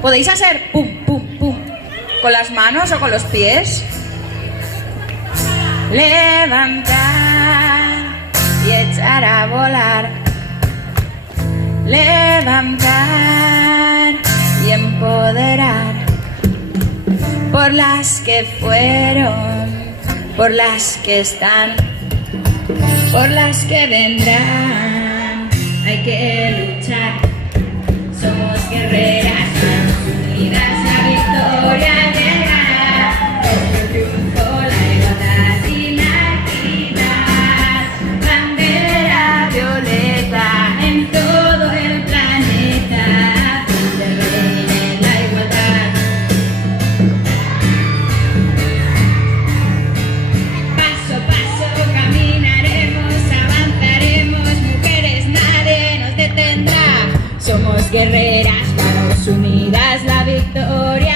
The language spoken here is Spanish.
¿Podéis hacer pum, pum, pum con las manos o con los pies? Levantar y echar a volar. Levantar y empoderar. Por las que fueron, por las que están, por las que vendrán. Hay que luchar. Somos guerreras, manos unidas, la victoria llegará. Nuestro triunfo, la igualdad y la equidad. Bandera violeta en todo el planeta. Donde reine la igualdad. Paso a paso caminaremos, avanzaremos. Mujeres, nadie nos detendrá. Somos guerreras, manos unidas, la victoria